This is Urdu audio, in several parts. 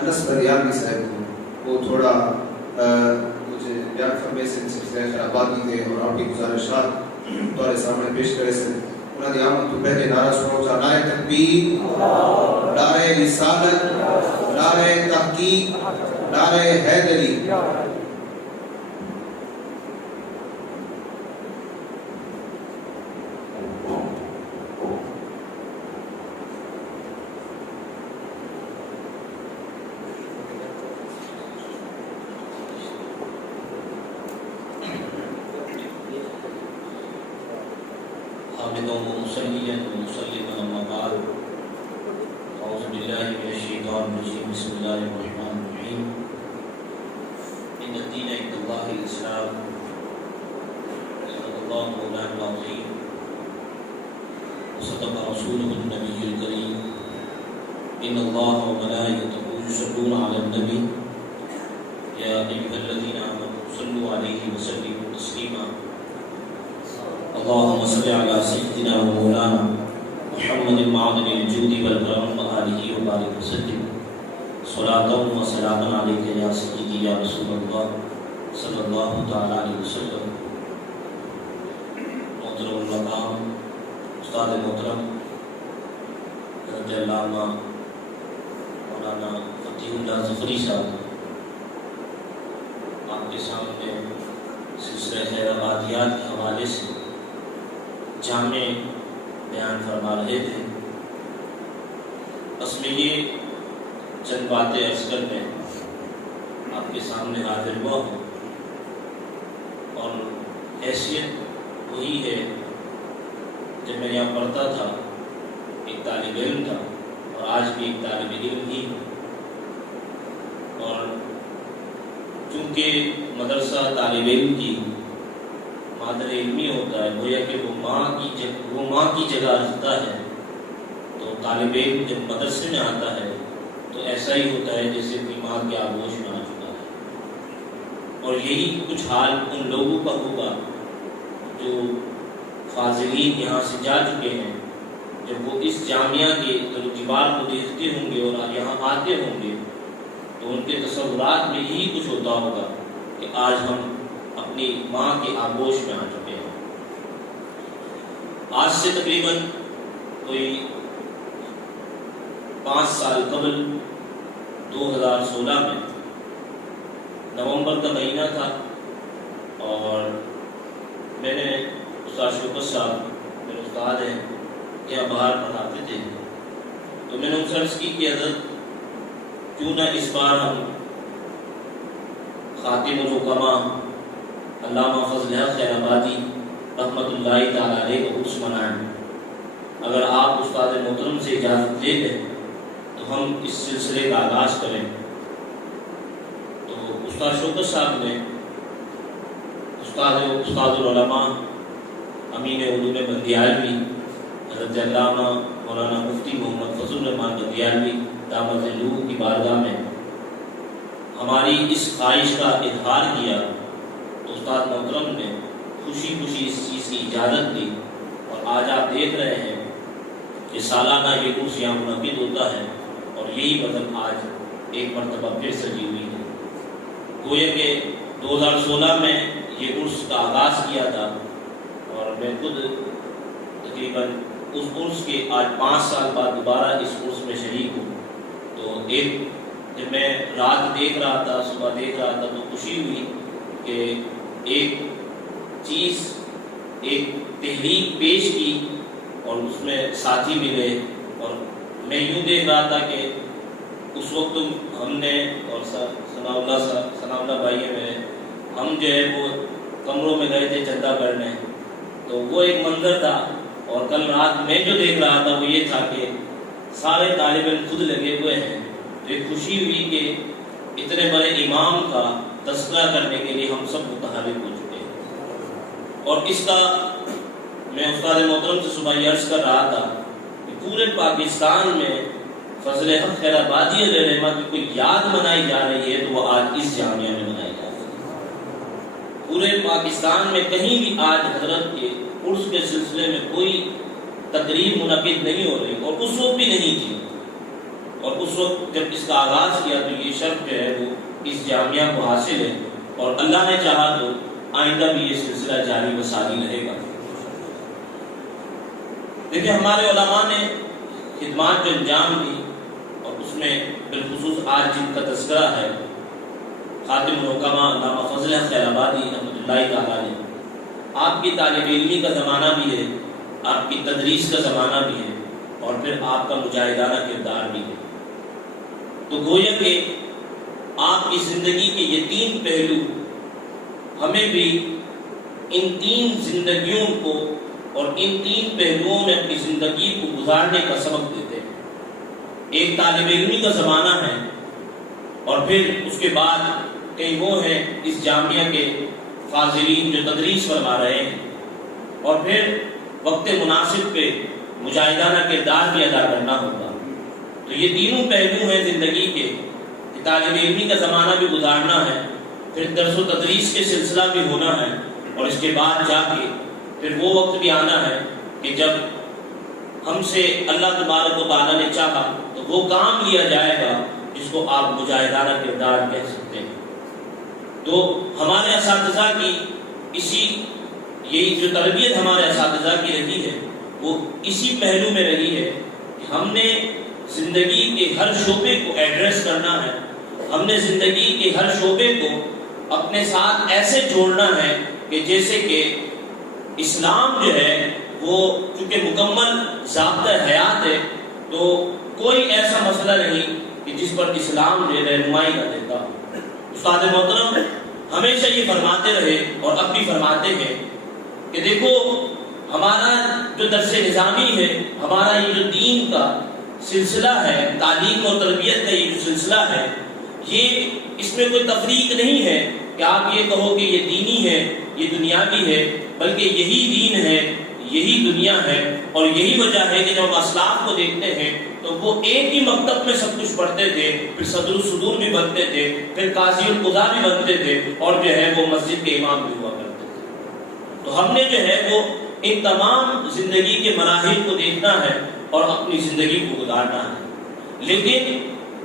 انس بریانی صاحب کو، وہ تھوڑا مجھے بیان فرمے سے سلسلہ خیرآبادی دے اور آپ کی گزارشات تمہارے سامنے پیش کرے سے انہوں نے آمد تو پہلے نعرہ سنو جا نعرہ تکبیر، نعرہ رسالت، نعرہ تحقیق، نعرہ حیدری۔ حامداً ومصلياً ومسلما أما بعد أعوذ بالله من الشيطان الرجيم بسم الله الرحمن الرحيم إن الدين عند الله الإسلام صدق الله مولانا العظيم وصدق رسوله النبي الكريم إن الله وملائكته يصلون على النبي يا أيها الذين آمنوا صلوا عليه وسلموا تسليما اللهم صل على سيدنا ومولانا محمد معدن الجود والكرم وآله وبارك وسلم صلاة وسلاما عليك يا سيدي يا رسول الله صلى الله تعالى عليه وسلم۔ محترم المقام استاد محترم حضرت علامہ مولانا فتح اللہ ظفری صاحب آپ کے سامنے سلسلہ خیرآبادیات کے حوالے سے جامع بیان فرما رہے تھے۔ بس میں یہ چند باتیں عرض کر میں آپ کے سامنے حاضر ہوا ہوں، اور حیثیت وہی ہے جب میں یہاں پڑھتا تھا ایک طالب علم تھا، اور آج بھی ایک طالب علم ہی ہوں۔ اور چونکہ مدرسہ طالب علم کی مادر علمی ہوتا ہے، گویا کہ وہ ماں کی جگہ رکھتا ہے، تو طالب علم جب مدرسے میں آتا ہے تو ایسا ہی ہوتا ہے جیسے کوئی ماں کے آغوش میں آ چکا ہے۔ اور یہی کچھ حال ان لوگوں کا ہوگا جو فاضلین یہاں سے جا چکے ہیں، جب وہ اس جامعہ کے ترجیبات کو دیکھتے ہوں گے اور یہاں آتے ہوں گے تو ان کے تصورات میں یہی کچھ ہوتا ہوگا کہ آج ہم اپنی ماں کے آغوش میں آ چکے ہیں۔ آج سے تقریباً کوئی 5 سال قبل 2016 میں نومبر کا مہینہ تھا، اور میں نے استاد شوکت صاحب میرے استاد ہیں یہاں باہر پڑھاتے تھے، تو میں نے ان سے عرض کی کہ حضرت کیوں نہ اس بار ہم خاتم الحکماء علامہ فضل حق خیرآبادی رحمۃ اللہ تعالیٰ علیہ کو عرس منائیں۔ اگر آپ استاد محترم سے اجازت دے دیں تو ہم اس سلسلے کا آغاز کریں۔ تو استاد شوکت صاحب نے استاد العلماء امین علوم بندیالوی حضرت علامہ مولانا مفتی محمد فضل الرحمان بندیالوی دامت ظلوہ کی بارگاہ میں ہماری اس خواہش کا اظہار کیا، تو استاد محترم نے خوشی خوشی اس چیز کی اجازت دی، اور آج آپ دیکھ رہے ہیں کہ سالانہ یہ عرس یہاں منعقد ہوتا ہے، اور یہی بدن آج ایک مرتبہ پھر سجی ہوئی ہے۔ گویا کہ 2016 میں یہ عرس کا آغاز کیا تھا، اور میں خود تقریباً اس عرس کے آج 5 سال بعد دوبارہ اس عرس میں شریک ہوں۔ تو جب میں رات دیکھ رہا تھا، صبح دیکھ رہا تھا، تو خوشی ہوئی کہ ایک چیز، ایک تحریک پیش کی، اور اس میں ساتھی ملے، اور میں یوں دیکھ رہا تھا کہ اس وقت ہم نے اور ثناء اللہ بھائی ہیں میرے، ہم جو ہے وہ کمروں میں گئے تھے چندہ کرنے، تو وہ ایک منظر تھا۔ اور کل رات میں جو دیکھ رہا تھا وہ یہ تھا کہ سارے طالب علم خود لگے ہوئے ہیں۔ تو ایک خوشی ہوئی کہ اتنے بڑے امام کا تذکرہ کرنے کے لیے ہم سب متحرک ہو چکے ہیں۔ اور اس کا میں استاد محترم سے صبح یہ عرض کر رہا تھا کہ پورے پاکستان میں فضل حق خیرآبادی علیہ رحمہ کی کوئی یاد منائی جا رہی ہے تو وہ آج اس جامعہ میں منائی جا رہی ہے۔ پورے پاکستان میں کہیں بھی آج حضرت کے عرس کے سلسلے میں کوئی تقریب منعقد نہیں ہو رہی، اور اس وقت بھی نہیں تھی۔ اور اس وقت جب اس کا آغاز کیا تو یہ شرط جو ہے وہ اس جامعہ کو حاصل ہے، اور اللہ نے چاہا تو آئندہ بھی یہ سلسلہ جاری و ساری رہے گا۔ دیکھیں ہمارے علماء نے خدمات جو انجام دی، اور اس میں بالخصوص آج جن کا تذکرہ ہے خاتم الحکماء علامہ فضل خیر آبادی رحمۃ اللہ تعالیٰ نے، آپ کی طالب علمی کا زمانہ بھی ہے، آپ کی تدریس کا زمانہ بھی ہے، اور پھر آپ کا مجاہدانہ کردار بھی ہے۔ تو گویا کہ آپ کی زندگی کے یہ تین پہلو ہمیں بھی ان تین زندگیوں کو اور ان تین پہلوؤں میں اپنی زندگی کو گزارنے کا سبق دیتے ہیں۔ ایک طالب علمی کا زمانہ ہے، اور پھر اس کے بعد کئی وہ ہیں اس جامعہ کے فاضلین جو تدریس فرما رہے ہیں، اور پھر وقت مناسب پہ مجاہدانہ کردار بھی ادا کرنا ہوگا۔ تو یہ تینوں پہلو ہیں زندگی کے کہ طالب علمی کا زمانہ بھی گزارنا ہے، پھر درس و تدریس کے سلسلہ بھی ہونا ہے، اور اس کے بعد جا کے پھر وہ وقت بھی آنا ہے کہ جب ہم سے اللہ تبارک و تعالیٰ نے چاہا تو وہ کام لیا جائے گا جس کو آپ مجاہدانہ کردار کہہ سکتے ہیں۔ تو ہمارے اساتذہ کی یہی جو تربیت ہمارے اساتذہ کی رہی ہے وہ اسی پہلو میں رہی ہے کہ ہم نے زندگی کے ہر شعبے کو ایڈریس کرنا ہے، ہم نے زندگی کے ہر شعبے کو اپنے ساتھ ایسے جوڑنا ہے کہ جیسے کہ اسلام جو ہے وہ چونکہ مکمل ضابطہ حیات ہے، تو کوئی ایسا مسئلہ نہیں کہ جس پر اسلام جو رہنمائی نہ دیتا۔ استاد محترم ہمیشہ یہ فرماتے رہے اور اب بھی فرماتے ہیں کہ دیکھو ہمارا جو درس نظامی ہے، ہمارا یہ جو دین کا سلسلہ ہے، تعلیم و تربیت کا یہ جو سلسلہ ہے، یہ اس میں کوئی تفریق نہیں ہے کہ آپ یہ کہو کہ یہ دینی ہے، یہ دنیاوی ہے، بلکہ یہی دین ہے، یہی دنیا ہے۔ اور یہی وجہ ہے کہ جب ہم اسلاف کو دیکھتے ہیں تو وہ ایک ہی مکتب میں سب کچھ پڑھتے تھے، پھر صدر الصدور بھی بنتے تھے، پھر قاضی القضا بھی بنتے تھے، اور جو ہے وہ مسجد کے امام بھی ہوا کرتے تھے۔ تو ہم نے جو ہے وہ ان تمام زندگی کے مراحل کو دیکھنا ہے اور اپنی زندگی کو گزارنا ہے، لیکن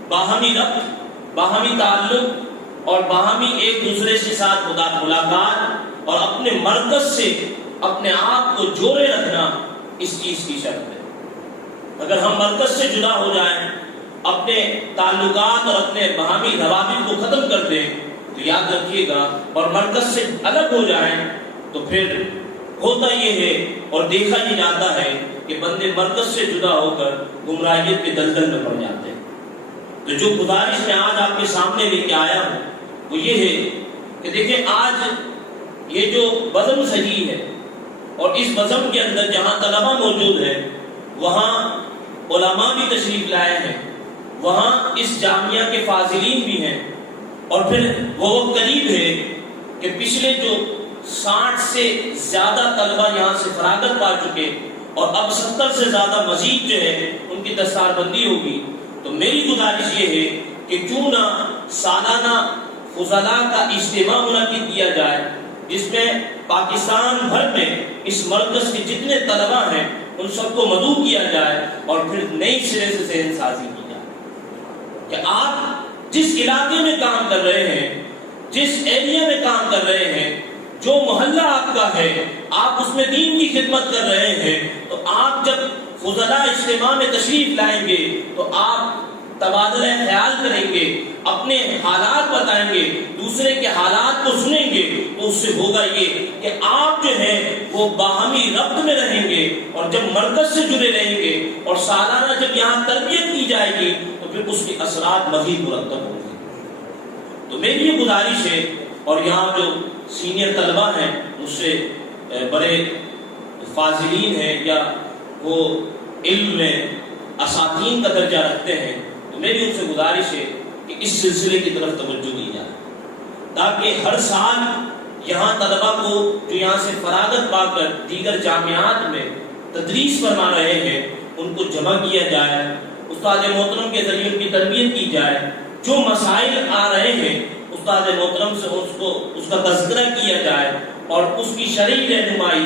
باہمی ربط، باہمی تعلق اور باہمی ایک دوسرے کے ساتھ ملاقات اور اپنے مرکز سے اپنے آپ کو جوڑے رکھنا اس چیز کی شرط ہے۔ اگر ہم مرکز سے جدا ہو جائیں، اپنے تعلقات اور اپنے باہمی روابط کو ختم کر دیں تو یاد رکھیے گا، اور مرکز سے الگ ہو جائیں تو پھر ہوتا یہ ہے اور دیکھا یہ جاتا ہے کہ بندے مرکز سے جدا ہو کر گمراہیت کے دلدل میں پڑ جاتے ہیں۔ تو جو گزارش میں آج آپ کے سامنے لے کے آیا ہوں وہ یہ ہے کہ دیکھیں آج یہ جو بزم سجی ہے، اور اس بزم کے اندر جہاں طلبہ موجود ہے وہاں علماء بھی تشریف لائے ہیں، وہاں اس جامعہ کے فاضلین بھی ہیں، اور پھر وہ قریب ہے کہ پچھلے جو 60 سے زیادہ طلبہ یہاں سے فراغت پا چکے، اور اب 70 سے زیادہ مزید جو ہے ان کی دستار بندی ہوگی۔ تو میری گزارش یہ ہے کہ کیوں نہ سالانہ فضلاء کا اجتماع منعقد کیا جائے، جس میں پاکستان بھر میں اس مرکز کے جتنے طلبہ ہیں ان سب کو مدعو کیا جائے، اور پھر نئی سرے سے ذہن سازی کی جائے کہ آپ جس علاقے میں کام کر رہے ہیں، جس ایریا میں کام کر رہے ہیں، جو محلہ آپ کا ہے، آپ اس میں دین کی خدمت کر رہے ہیں، تو آپ جب فضلاء اجتماع میں تشریف لائیں گے تو آپ تبادلہ خیال کریں گے، اپنے حالات بتائیں گے، دوسرے کے حالات کو سنیں گے، تو اس سے ہوگا یہ کہ آپ جو ہیں وہ باہمی ربط میں رہیں گے، اور جب مرکز سے جڑے رہیں گے اور سالانہ جب یہاں تربیت کی جائے گی تو پھر اس کے اثرات مزید مرتب ہوں گے۔ تو میری یہ گزارش ہے، اور یہاں جو سینئر طلبہ ہیں مجھ سے بڑے فاضلین ہیں یا وہ علم میں اساتین کا درجہ رکھتے ہیں، تو میری ان سے گزارش ہے کہ اس سلسلے کی طرف توجہ دی جائے، تاکہ ہر سال یہاں طلبہ کو جو یہاں سے فراغت پا کر دیگر جامعات میں تدریس فرما رہے ہیں ان کو جمع کیا جائے، استاد محترم کے ذریعے ان کی تربیت کی جائے، جو مسائل آ رہے ہیں استاد محترم سے اس کا تذکرہ کیا جائے، اور اس کی شرعی رہنمائی،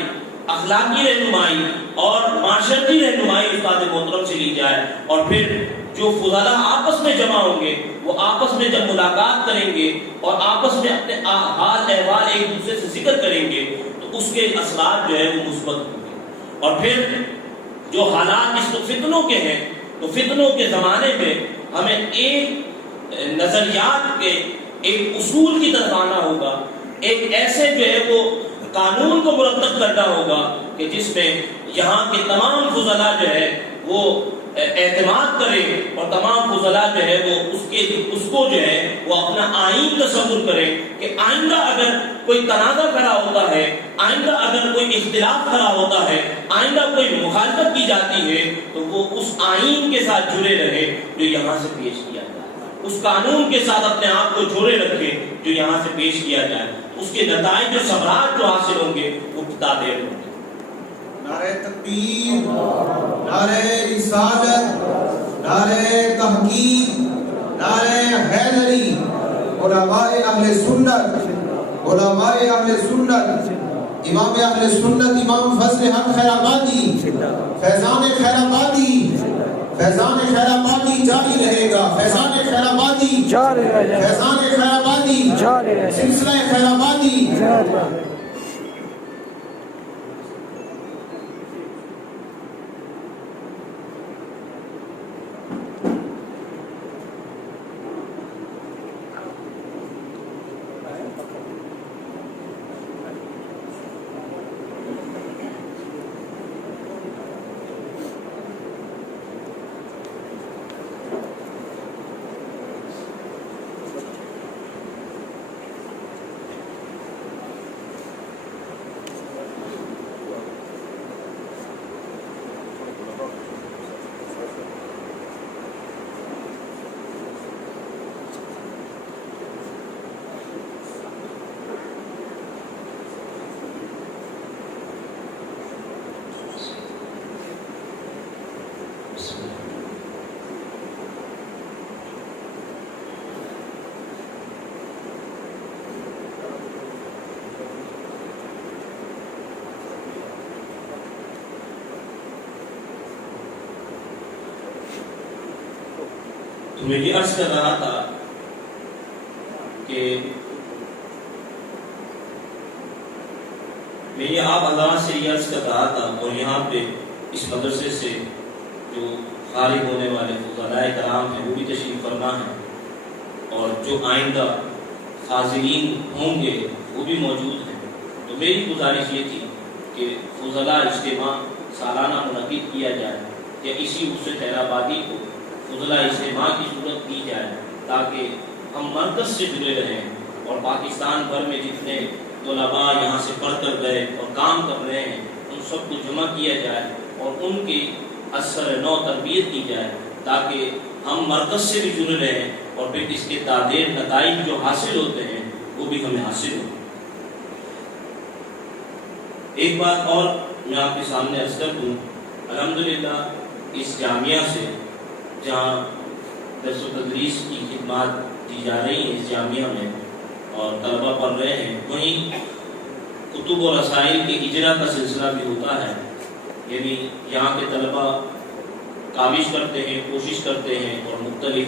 اخلاقی رہنمائی اور معاشرتی رہنمائی استاد محترم سے لی جائے، اور پھر جو فضلا آپس میں جمع ہوں گے وہ آپس میں جب ملاقات کریں گے اور آپس میں اپنے حال احوال ایک دوسرے سے ذکر کریں گے تو اس کے اثرات جو ہے وہ مثبت ہوں گے. اور پھر جو حالات اس فتنوں کے ہیں تو فتنوں کے زمانے میں ہمیں ایک نظریات کے ایک اصول کی طرف آنا ہوگا, ایک ایسے جو ہے وہ قانون کو مرتب کرنا ہوگا کہ جس میں یہاں کے تمام فضلاء جو ہے وہ اعتماد کرے اور تمام فضلاء جو ہے وہ اس کو جو ہے وہ اپنا آئین تصور کرے کہ آئندہ اگر کوئی تنازع کھڑا ہوتا ہے, آئندہ اگر کوئی اختلاف کھڑا ہوتا ہے, آئندہ کوئی مخالفت کی جاتی ہے تو وہ اس آئین کے ساتھ جڑے رہے جو یہاں سے پیش کیا جائے, اس قانون کے ساتھ اپنے آپ کو جوڑے رکھے جو یہاں سے پیش کیا جائے. اس کے نتائج اور ثمرات جو حاصل ہوں گے وہ متعدد ہوں گے. نعرہ تکبیر, نعرہ رسالت, نعرہ تحقیق, نعرہ حیدری. علماء اہل سنت, علماء اہل سنت, امام اہل سنت امام فضل حق خیر آبادی, فیضان خیر آبادی, فیضان خیر آبادی جاری رہے گا, فیضان خیر آبادی جاری رہے گا, فیضان خیر آبادی جاری رہے گا, سلسلہ خیر آبادی جاری رہے گا. تو میں یہ عرض کر رہا تھا کہ میں یہ آپ حضرات سے یہ عرض کر رہا تھا اور یہاں پہ اس مدرسے سے جو خارج ہونے والے فضلاء کرام ہیں وہ بھی تشریف فرما ہیں اور جو آئندہ حاضرین ہوں گے وہ بھی موجود ہیں. تو میری گزارش یہ تھی کہ فضلاء اجتماع سالانہ منعقد کیا جائے یا اسی اس خیر آبادی کو فضلاء اجتماع کی صورت کی جائے تاکہ ہم مرکز سے جڑے رہیں اور پاکستان بھر میں جتنے طلباء یہاں سے پڑھ کر گئے اور کام کر رہے ہیں ان سب کو جمع کیا جائے اور ان کی اثر نو تربیت کی جائے تاکہ ہم مرکز سے بھی جڑے رہیں اور پھر اس کے تعدیر نتائج جو حاصل ہوتے ہیں وہ بھی ہمیں حاصل ہو. ایک بات اور میں آپ کے سامنے عرض کر دوں, الحمدللہ اس جامعہ سے جہاں درس و تدریس کی خدمات دی جا رہی ہیں اس جامعہ میں اور طلباء پڑھ رہے ہیں, وہیں کتب و رسائل کے اجرا کا سلسلہ بھی ہوتا ہے. یعنی یہاں کے طلباء کاوش کرتے ہیں, کوشش کرتے ہیں اور مختلف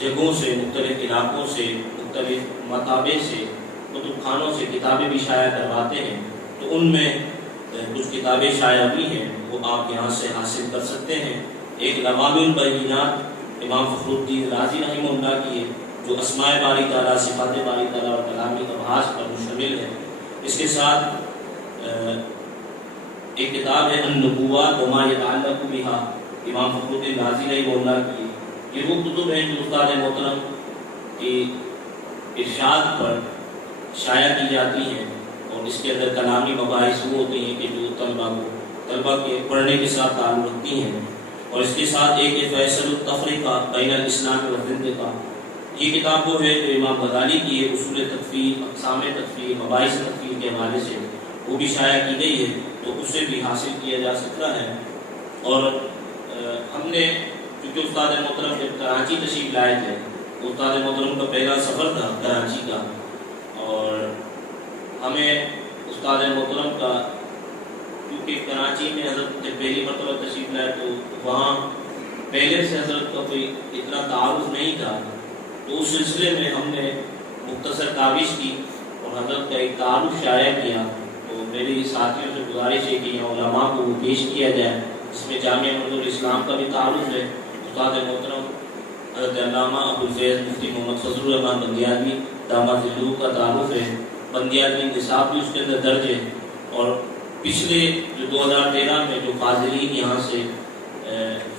جگہوں سے, مختلف علاقوں سے, مختلف مطابع سے, کتب خانوں سے کتابیں بھی شائع کرواتے ہیں. تو ان میں کچھ کتابیں شائع ہوئی ہیں وہ آپ یہاں سے حاصل کر سکتے ہیں. ایک لوامع البینات امام فخر الدین رازی رحمہ اللہ کی ہے جو اسماء باری تعالیٰ, صفات باری تعالیٰ اور کلامی ابحاث پر مشتمل ہے. اس کے ساتھ ایک کتاب ہے النبوات وما یتعلق بہا, امام فخر الدین رازی رحمہ اللہ کی. یہ وہ کتب ہیں جو استاد محترم کی ارشاد پر شائع کی جاتی ہیں اور اس کے اندر کلامی مباحث وہ ہوتے ہیں کہ جو طلباء کے پڑھنے کے ساتھ تعلق رکھتی ہیں. اور اس کے ساتھ ایک فیصل التفریقہ بین الاسلام والزندقہ, یہ کتاب وہ ہے جو امام غزالی کی ہے, اصول تکفیر, اقسام تکفیر, مباحث تکفیر کے حوالے سے وہ بھی شائع کی گئی ہے, تو اس سے بھی حاصل کیا جا سکتا ہے. اور ہم نے چونکہ استاد محترم جب کراچی تشریف لائے تھے, استاد محترم کا پہلا سفر تھا کراچی کا, اور ہمیں استاد محترم کا کیونکہ کراچی میں حضرت جب پہلی مرتبہ تشریف لائے تو وہاں پہلے سے حضرت کا کوئی اتنا تعارف نہیں تھا، تو اس سلسلے میں ہم نے مختصر کاوش کی اور حضرت کا ایک تعارف شائع کیا۔ تو میری ساتھیوں سے گزارش ہے کہ یہاں علماء کو پیش کیا جائے، اس میں جامعہ منظور اسلام کا بھی تعارف ہے، استاد محترم حضرت علامہ ابوالفیض مفتی محمد فضل الرحمان بندیالوی داماد ذلوح کا تعارف ہے، بندیالوی نصاب بھی اس کے اندر درج ہے، اور پچھلے جو 2013 میں جو فاضلین یہاں سے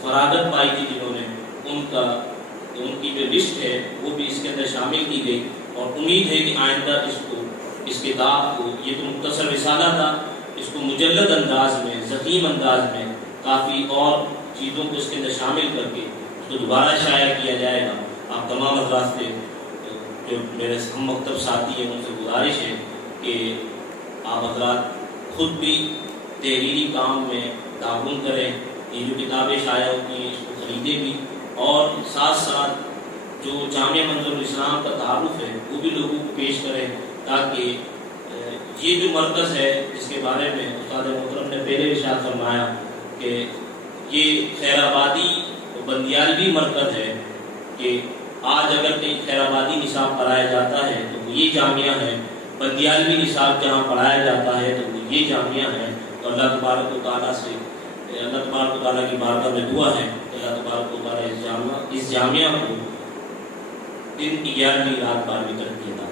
فراغت پائی تھی جنہوں نے، ان کی جو لسٹ ہے وہ بھی اس کے اندر شامل کی گئی، اور امید ہے کہ آئندہ اس کتاب کو، یہ تو مختصر رسالہ تھا، اس کو مجلد انداز میں، ضخیم انداز میں کافی اور چیزوں کو اس کے اندر شامل کر کے اس کو دوبارہ شائع کیا جائے گا۔ آپ تمام حضرات سے جو میرے ہم مکتب ساتھی ہیں ان سے گزارش ہے کہ آپ حضرات خود بھی تحریری کام میں تعاون کریں، یہ جو کتابیں شائع ہوتی ہیں اس کو خریدیں بھی، اور ساتھ ساتھ جو جامعہ منظور اسلام کا تعارف ہے وہ بھی لوگوں کو پیش کریں، تاکہ یہ جو مرکز ہے جس کے بارے میں استاد محترم نے پہلے ارشاد فرمایا کہ یہ خیر آبادی بندیالوی مرکز ہے، کہ آج اگر کہیں خیر آبادی نصاب پڑھایا جاتا ہے تو وہ یہ جامعہ ہے، بندیالوی نصاب جہاں پڑھایا جاتا ہے تو وہ یہ جامعہ ہے۔ تو اللہ تبارک و تعالیٰ سے، اللہ تبارک و تعالیٰ کی بارگاہ میں دعا ہے کہ اللہ تبارک و تعالیٰ اس جامعہ کو دن کی 11ویں رات 12ویں ترقی عطا